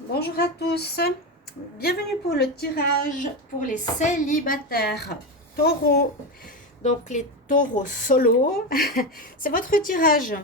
Bonjour à tous, bienvenue pour le tirage pour les célibataires taureaux, donc les taureaux solo. C'est votre tirage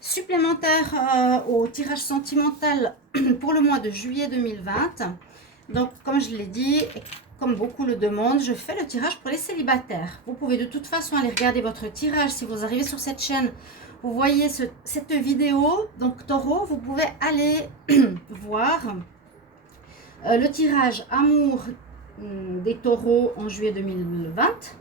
supplémentaire au tirage sentimental pour le mois de juillet 2020. Donc comme je l'ai dit, comme beaucoup le demandent, je fais le tirage pour les célibataires. Vous pouvez de toute façon aller regarder votre tirage si vous arrivez sur cette chaîne. Vous voyez cette vidéo, donc taureau, vous pouvez aller voir le tirage amour des taureaux en juillet 2020.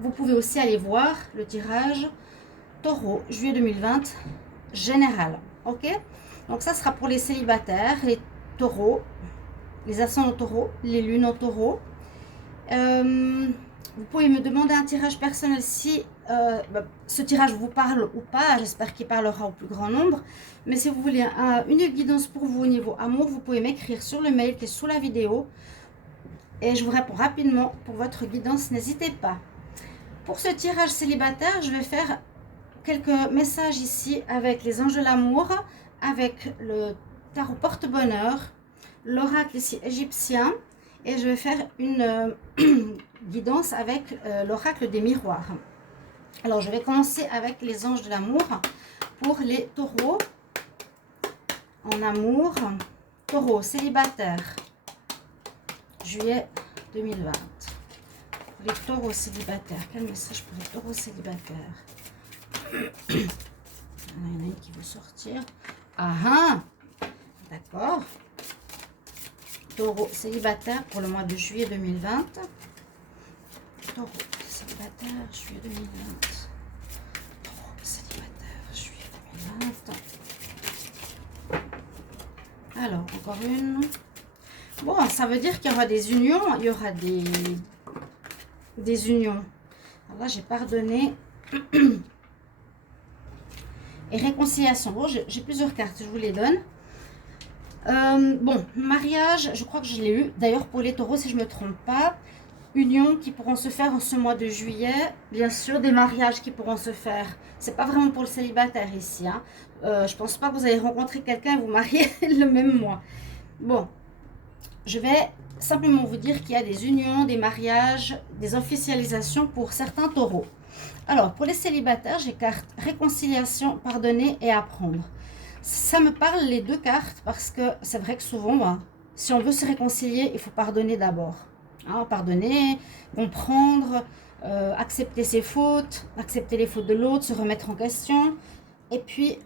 Vous pouvez aussi aller voir le tirage taureau juillet 2020 général. Ok, donc ça sera pour les célibataires, les taureaux, les ascendants taureaux, les lunes en taureau. Vous pouvez me demander un tirage personnel si ce tirage vous parle ou pas. J'espère qu'il parlera au plus grand nombre. Mais si vous voulez une guidance pour vous au niveau amour, vous pouvez m'écrire sur le mail qui est sous la vidéo. Et je vous réponds rapidement pour votre guidance, n'hésitez pas. Pour ce tirage célibataire, je vais faire quelques messages ici avec les anges de l'amour, avec le tarot porte-bonheur, l'oracle ici égyptien. Et je vais faire une guidance avec l'oracle des miroirs. Alors, je vais commencer avec les anges de l'amour pour les taureaux en amour. Taureau célibataire, juillet 2020. Pour les taureaux célibataires, quel message pour les taureaux célibataires? Il y en a une qui veut sortir. Ah ah, d'accord. Taureau célibataire pour le mois de juillet 2020. Taureau célibataire, juillet 2020. Taureau célibataire, juillet 2020. Alors, encore une. Bon, ça veut dire qu'il y aura des unions. Il y aura des unions. Alors là, j'ai pardonné. Et réconciliation. Bon, j'ai plusieurs cartes, je vous les donne. Bon, mariage, je crois que je l'ai eu. D'ailleurs, pour les taureaux, si je ne me trompe pas, unions qui pourront se faire en ce mois de juillet. Bien sûr, des mariages qui pourront se faire. C'est pas vraiment pour le célibataire ici. Hein. Je pense pas que vous allez rencontrer quelqu'un et vous marier le même mois. Bon, je vais simplement vous dire qu'il y a des unions, des mariages, des officialisations pour certains taureaux. Alors, pour les célibataires, j'ai carte réconciliation, pardonner et apprendre. Ça me parle les deux cartes parce que c'est vrai que souvent, si on veut se réconcilier, il faut pardonner d'abord. Hein, pardonner, comprendre, accepter ses fautes, accepter les fautes de l'autre, se remettre en question, et puis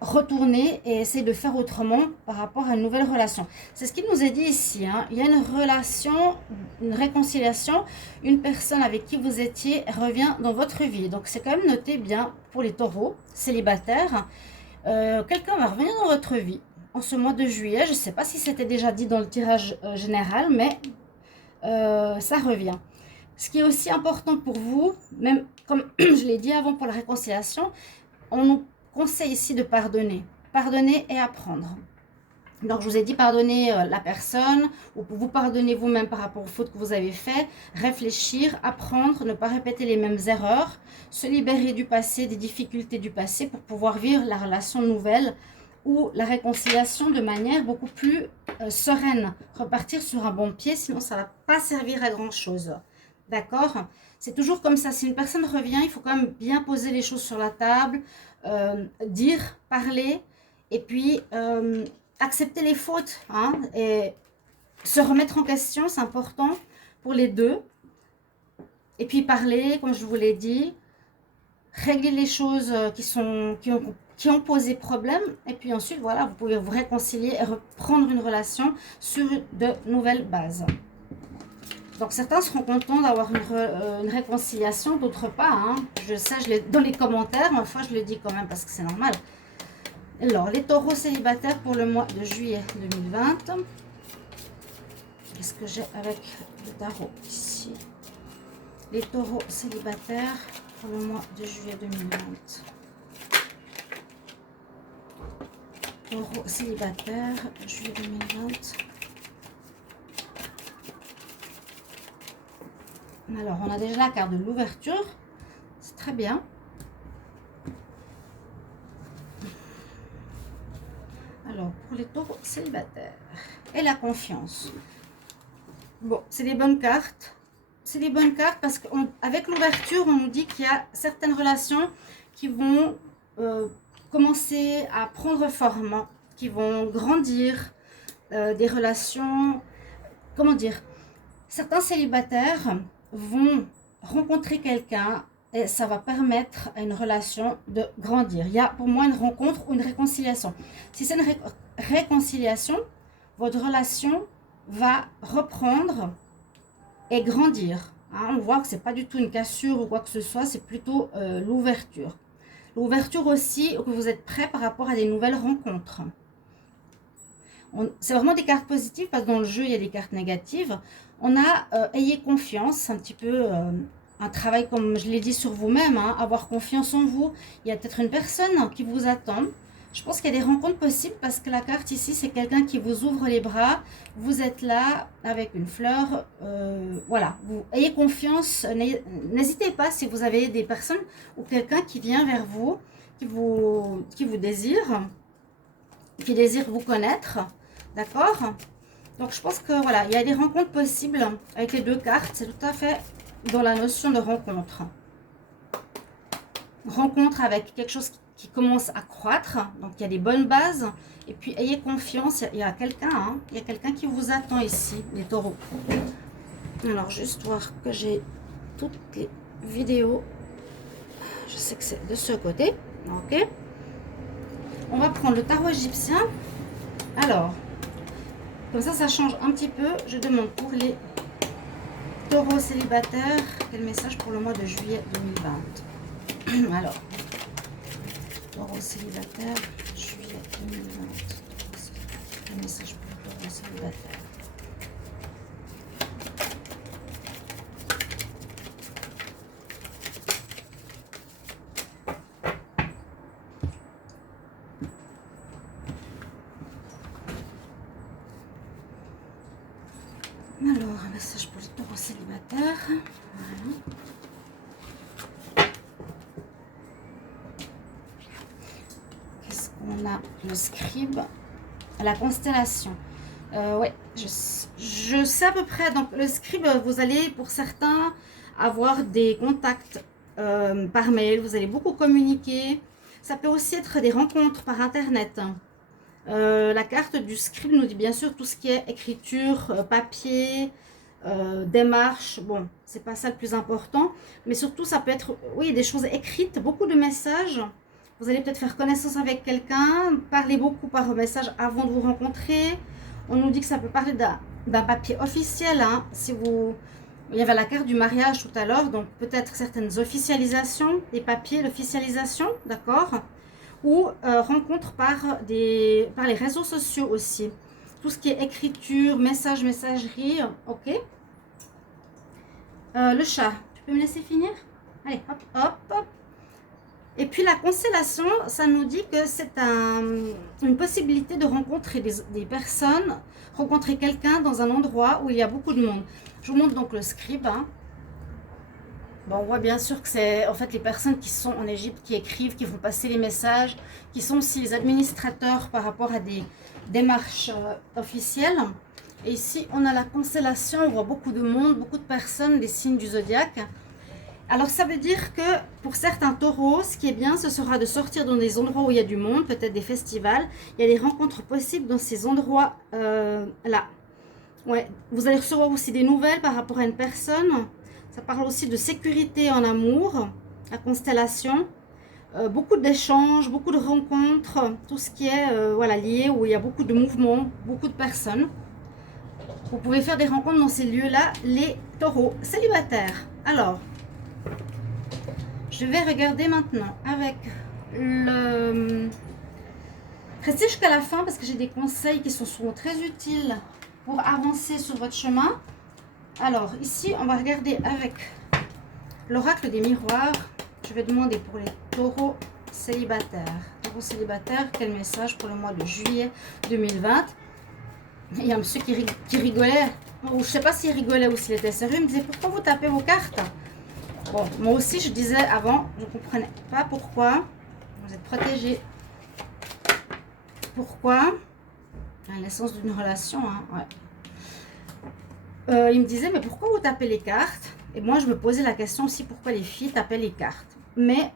retourner et essayer de faire autrement par rapport à une nouvelle relation. C'est ce qu'il nous est dit ici. Hein. Il y a une relation, une réconciliation, une personne avec qui vous étiez revient dans votre vie. Donc c'est quand même noté bien pour les taureaux célibataires. Quelqu'un va revenir dans votre vie en ce mois de juillet. Je ne sais pas si c'était déjà dit dans le tirage général, mais ça revient. Ce qui est aussi important pour vous, même comme je l'ai dit avant pour la réconciliation, on nous conseille ici de pardonner. Pardonner et apprendre. Donc, je vous ai dit pardonner la personne, ou vous pardonner vous-même par rapport aux fautes que vous avez faites, réfléchir, apprendre, ne pas répéter les mêmes erreurs, se libérer du passé, des difficultés du passé pour pouvoir vivre la relation nouvelle ou la réconciliation de manière beaucoup plus sereine. Repartir sur un bon pied, sinon ça ne va pas servir à grand-chose. D'accord? C'est toujours comme ça. Si une personne revient, il faut quand même bien poser les choses sur la table, dire, parler, et puis accepter les fautes, hein, et se remettre en question, c'est important pour les deux. Et puis parler, comme je vous l'ai dit, régler les choses qui ont posé problème. Et puis ensuite, voilà, vous pouvez vous réconcilier et reprendre une relation sur de nouvelles bases. Donc certains seront contents d'avoir une réconciliation, d'autres pas. Hein. Je sais, dans les commentaires, ma foi, je le dis quand même parce que c'est normal. Alors, les taureaux célibataires pour le mois de juillet 2020. Qu'est-ce que j'ai avec le tarot ici? Les taureaux célibataires pour le mois de juillet 2020. Taureaux célibataires, juillet 2020. Alors, on a déjà la carte de l'ouverture. C'est très bien. Alors, pour les taureaux célibataires et la confiance. Bon, c'est des bonnes cartes. C'est des bonnes cartes parce qu'avec l'ouverture, on nous dit qu'il y a certaines relations qui vont commencer à prendre forme, qui vont grandir. Des relations, comment dire, certains célibataires vont rencontrer quelqu'un et ça va permettre à une relation de grandir. Il y a pour moi une rencontre ou une réconciliation. Si c'est une réconciliation, votre relation va reprendre et grandir. Hein, on voit que ce n'est pas du tout une cassure ou quoi que ce soit, c'est plutôt l'ouverture. L'ouverture aussi, que vous êtes prêt par rapport à des nouvelles rencontres. C'est vraiment des cartes positives parce que dans le jeu, il y a des cartes négatives. On a ayez confiance, un petit peu un travail comme je l'ai dit sur vous-même, hein, avoir confiance en vous. Il y a peut-être une personne qui vous attend. Je pense qu'il y a des rencontres possibles parce que la carte ici, c'est quelqu'un qui vous ouvre les bras. Vous êtes là avec une fleur. Voilà, vous ayez confiance. N'hésitez pas si vous avez des personnes ou quelqu'un qui vient vers vous, qui vous désire, qui désire vous connaître. D'accord? Donc, je pense que voilà, il y a des rencontres possibles avec les deux cartes. C'est tout à fait dans la notion de rencontre. Rencontre avec quelque chose qui commence à croître. Donc, il y a des bonnes bases. Et puis, ayez confiance. Il y a quelqu'un, hein, il y a quelqu'un qui vous attend ici, les taureaux. Alors, juste voir que j'ai toutes les vidéos. Je sais que c'est de ce côté. Ok. On va prendre le tarot égyptien. Alors, comme ça change un petit peu. Je demande pour les taureaux célibataires, quel message pour le mois de juillet 2020. Alors, taureaux célibataires, juillet 2020. Quel message pour les taureaux célibataires? Alors, un message pour les taureaux célibataires. Voilà. Qu'est-ce qu'on a? Le scribe, la constellation. Ouais, je sais à peu près. Donc, le scribe, vous allez, pour certains, avoir des contacts par mail. Vous allez beaucoup communiquer. Ça peut aussi être des rencontres par Internet. La carte du scribe nous dit bien sûr tout ce qui est écriture, papier, démarche. Bon, c'est pas ça le plus important, mais surtout ça peut être, oui, des choses écrites, beaucoup de messages. Vous allez peut-être faire connaissance avec quelqu'un, parler beaucoup par message avant de vous rencontrer. On nous dit que ça peut parler d'un papier officiel. Hein, si vous, il y avait la carte du mariage tout à l'heure, donc peut-être certaines officialisations, des papiers d'officialisation, d'accord? Ou rencontre par les réseaux sociaux aussi. Tout ce qui est écriture, message, messagerie, ok. Le chat, tu peux me laisser finir? Allez, hop, hop, hop. Et puis la constellation, ça nous dit que c'est une possibilité de rencontrer des personnes, rencontrer quelqu'un dans un endroit où il y a beaucoup de monde. Je vous montre donc le scribe, hein. Bon, on voit bien sûr que c'est en fait les personnes qui sont en Égypte, qui écrivent, qui vont passer les messages, qui sont aussi les administrateurs par rapport à des démarches officielles. Et ici, on a la constellation, on voit beaucoup de monde, beaucoup de personnes, des signes du zodiaque. Alors, ça veut dire que pour certains taureaux, ce qui est bien, ce sera de sortir dans des endroits où il y a du monde, peut-être des festivals. Il y a des rencontres possibles dans ces endroits-là. Ouais, vous allez recevoir aussi des nouvelles par rapport à une personne. Ça parle aussi de sécurité en amour, la constellation. Beaucoup d'échanges, beaucoup de rencontres, tout ce qui est voilà, lié où il y a beaucoup de mouvements, beaucoup de personnes. Vous pouvez faire des rencontres dans ces lieux-là, les taureaux célibataires. Alors, je vais regarder maintenant avec le... Restez jusqu'à la fin parce que j'ai des conseils qui sont souvent très utiles pour avancer sur votre chemin. Alors, ici, on va regarder avec l'oracle des miroirs. Je vais demander pour les taureaux célibataires. Taureaux célibataires, quel message pour le mois de juillet 2020? Il y a un monsieur qui rigolait. Ou je ne sais pas s'il rigolait ou s'il était sérieux. Il me disait, pourquoi vous tapez vos cartes? Bon, moi aussi, je disais avant, je ne comprenais pas pourquoi. Vous êtes protégés. Pourquoi? La naissance d'une relation, hein, ouais. Il me disait, mais pourquoi vous tapez les cartes? Et moi, je me posais la question aussi, pourquoi les filles tapaient les cartes? Mais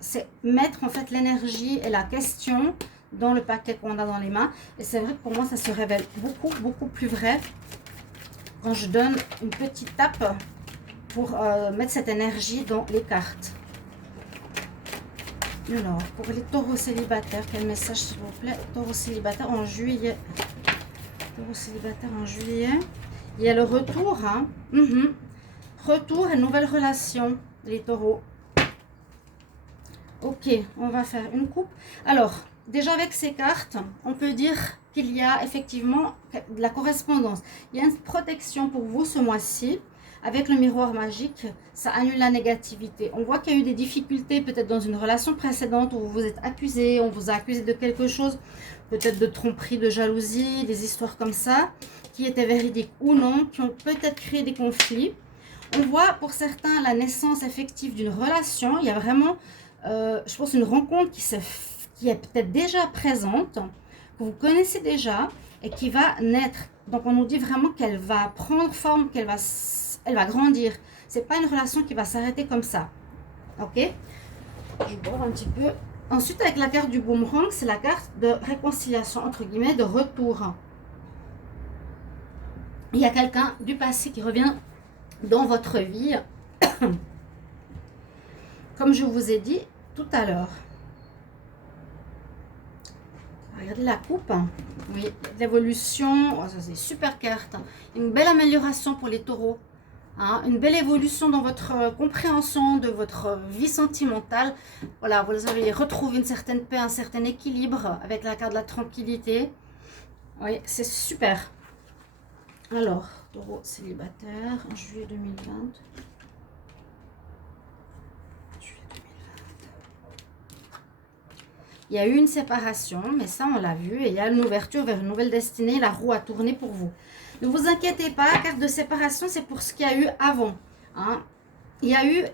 c'est mettre en fait l'énergie et la question dans le paquet qu'on a dans les mains. Et c'est vrai que pour moi, ça se révèle beaucoup, beaucoup plus vrai quand je donne une petite tape pour mettre cette énergie dans les cartes. Alors, pour les taureaux célibataires, quel message s'il vous plaît? Taureaux célibataires en juillet. Taureaux célibataires en juillet. Il y a le retour, hein. Retour et nouvelle relation, les taureaux. Ok, on va faire une coupe. Alors, déjà avec ces cartes, on peut dire qu'il y a effectivement de la correspondance. Il y a une protection pour vous ce mois-ci. Avec le miroir magique, ça annule la négativité. On voit qu'il y a eu des difficultés peut-être dans une relation précédente où vous vous êtes accusé, on vous a accusé de quelque chose, peut-être de tromperie, de jalousie, des histoires comme ça, qui étaient véridiques ou non, qui ont peut-être créé des conflits. On voit pour certains la naissance effective d'une relation. Il y a vraiment, je pense, une rencontre qui est peut-être déjà présente, que vous connaissez déjà et qui va naître. Donc on nous dit vraiment qu'elle va prendre forme, elle va grandir. C'est pas une relation qui va s'arrêter comme ça. Ok? Je bois un petit peu. Ensuite, avec la carte du boomerang, c'est la carte de réconciliation, entre guillemets, de retour. Il y a quelqu'un du passé qui revient dans votre vie, comme je vous ai dit tout à l'heure. Regardez la coupe. Oui, l'évolution. Oh, ça c'est super carte. Une belle amélioration pour les taureaux. Hein, une belle évolution dans votre compréhension de votre vie sentimentale. Voilà, vous allez retrouver une certaine paix, un certain équilibre avec la carte de la tranquillité. Oui, c'est super. Alors, taureau célibataire en juillet 2020. Il y a eu une séparation, mais ça on l'a vu, et il y a une ouverture vers une nouvelle destinée, la roue a tourné pour vous. Ne vous inquiétez pas, carte de séparation, c'est pour ce qu'il y a eu avant. Hein. Il y a eu,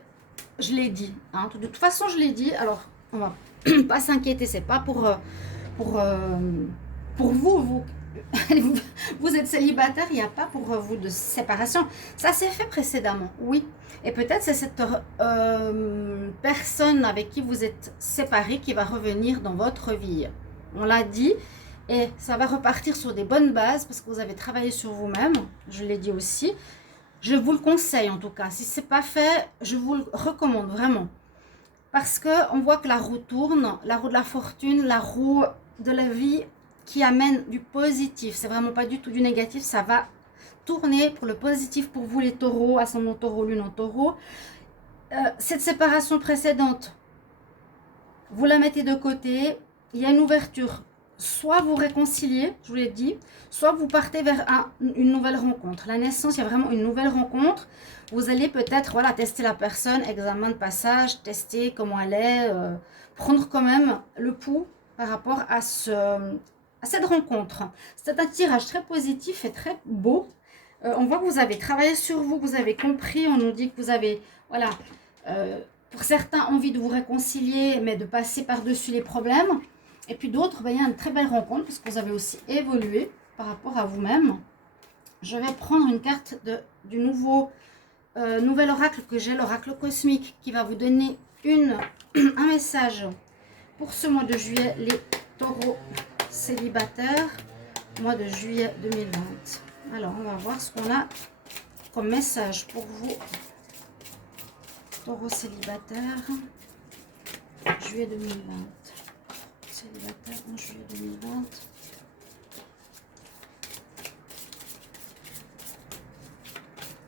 je l'ai dit, hein, de toute façon je l'ai dit, alors on va pas s'inquiéter, c'est pas pour vous, vous êtes célibataire, il n'y a pas pour vous de séparation. Ça s'est fait précédemment, oui. Et peut-être c'est cette personne avec qui vous êtes séparé qui va revenir dans votre vie. On l'a dit. Et ça va repartir sur des bonnes bases parce que vous avez travaillé sur vous-même. Je l'ai dit aussi. Je vous le conseille en tout cas. Si ce n'est pas fait, je vous le recommande vraiment. Parce qu'on voit que la roue tourne, la roue de la fortune, la roue de la vie qui amène du positif. C'est vraiment pas du tout du négatif. Ça va tourner pour le positif pour vous les taureaux, ascendant taureau, lune en taureau. Cette séparation précédente, vous la mettez de côté. Il y a une ouverture. Soit vous réconciliez, je vous l'ai dit, soit vous partez vers une nouvelle rencontre. La naissance, il y a vraiment une nouvelle rencontre. Vous allez peut-être voilà, tester la personne, examen de passage, tester comment elle est, prendre quand même le pouls par rapport à cette rencontre. C'est un tirage très positif et très beau. On voit que vous avez travaillé sur vous, que vous avez compris. On nous dit que vous avez, voilà, pour certains, envie de vous réconcilier, mais de passer par-dessus les problèmes. Et puis d'autres, ben, il y a une très belle rencontre parce que vous avez aussi évolué par rapport à vous-même. Je vais prendre une carte du nouvel oracle que j'ai, l'oracle cosmique, qui va vous donner un message pour ce mois de juillet, les taureaux célibataires, mois de juillet 2020. Alors, on va voir ce qu'on a comme message pour vous, taureaux célibataires, juillet 2020. Célibataire en juillet 2020.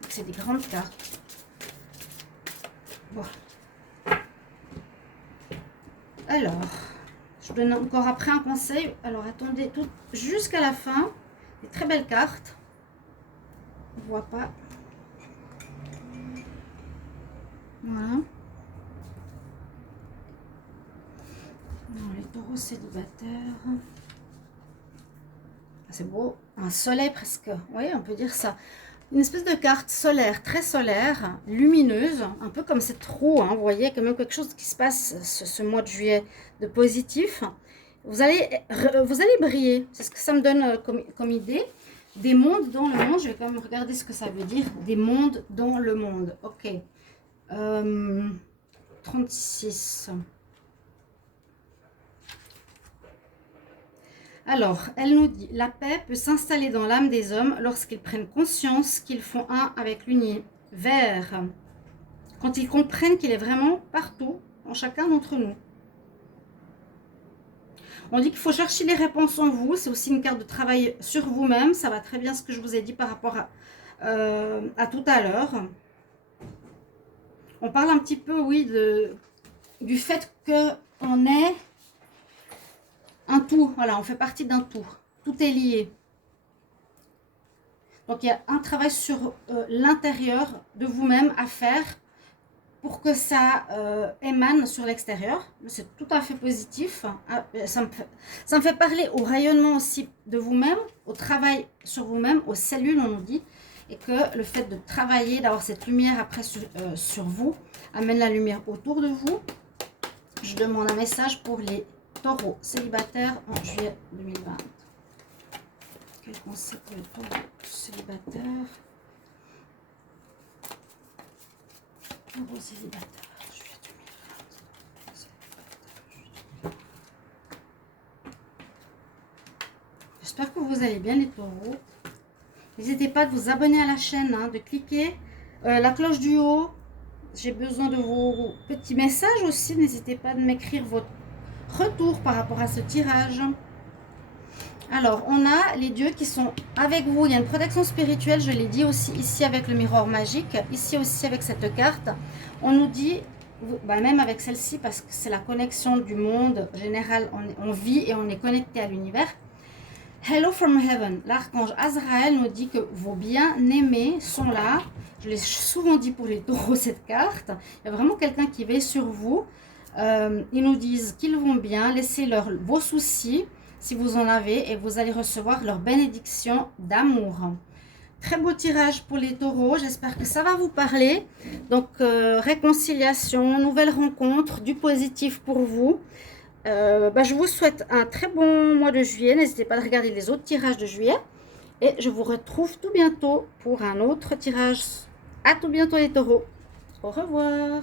C'est des grandes cartes. Bon. Alors, je donne encore après un conseil. Alors, attendez tout jusqu'à la fin. Des très belles cartes. On ne voit pas. Voilà. Les taureaux célibataires. C'est beau. Un soleil presque. Oui, on peut dire ça. Une espèce de carte solaire, très solaire, lumineuse. Un peu comme cette roue. Hein. Vous voyez quand même quelque chose qui se passe ce mois de juillet de positif. Vous allez briller. C'est ce que ça me donne comme idée. Des mondes dans le monde. Je vais quand même regarder ce que ça veut dire. Des mondes dans le monde. Ok. 36. Alors, elle nous dit, la paix peut s'installer dans l'âme des hommes lorsqu'ils prennent conscience qu'ils font un avec l'univers. Quand ils comprennent qu'il est vraiment partout, en chacun d'entre nous. On dit qu'il faut chercher les réponses en vous. C'est aussi une carte de travail sur vous-même. Ça va très bien ce que je vous ai dit par rapport à tout à l'heure. On parle un petit peu, oui, du fait qu'on est un tout. Voilà, on fait partie d'un tout. Tout est lié. Donc, il y a un travail sur l'intérieur de vous-même à faire pour que ça émane sur l'extérieur. C'est tout à fait positif. Ça me fait parler au rayonnement aussi de vous-même, au travail sur vous-même, aux cellules, on nous dit. Et que le fait de travailler, d'avoir cette lumière après sur vous, amène la lumière autour de vous. Je demande un message pour les taureaux célibataires en juillet 2020. Quel conseil pour les taureaux célibataires? Taureaux célibataires. J'espère que vous allez bien les taureaux. N'hésitez pas de vous abonner à la chaîne, hein, de cliquer la cloche du haut. J'ai besoin de vos petits messages aussi. N'hésitez pas de m'écrire votre retour par rapport à ce tirage. Alors, on a les dieux qui sont avec vous. Il y a une protection spirituelle, je l'ai dit aussi ici avec le miroir magique. Ici aussi avec cette carte. On nous dit, même avec celle-ci, parce que c'est la connexion du monde général. On vit et on est connecté à l'univers. Hello from Heaven. L'archange Azraël nous dit que vos bien-aimés sont là. Je l'ai souvent dit pour les taureaux, cette carte. Il y a vraiment quelqu'un qui veille sur vous. Ils nous disent qu'ils vont bien. Laissez-leur vos soucis, si vous en avez, et vous allez recevoir leur bénédiction d'amour. Très beau tirage pour les taureaux. J'espère que ça va vous parler. Donc, réconciliation, nouvelle rencontre, du positif pour vous. Je vous souhaite un très bon mois de juillet. N'hésitez pas à regarder les autres tirages de juillet. Et je vous retrouve tout bientôt pour un autre tirage. À tout bientôt les taureaux. Au revoir.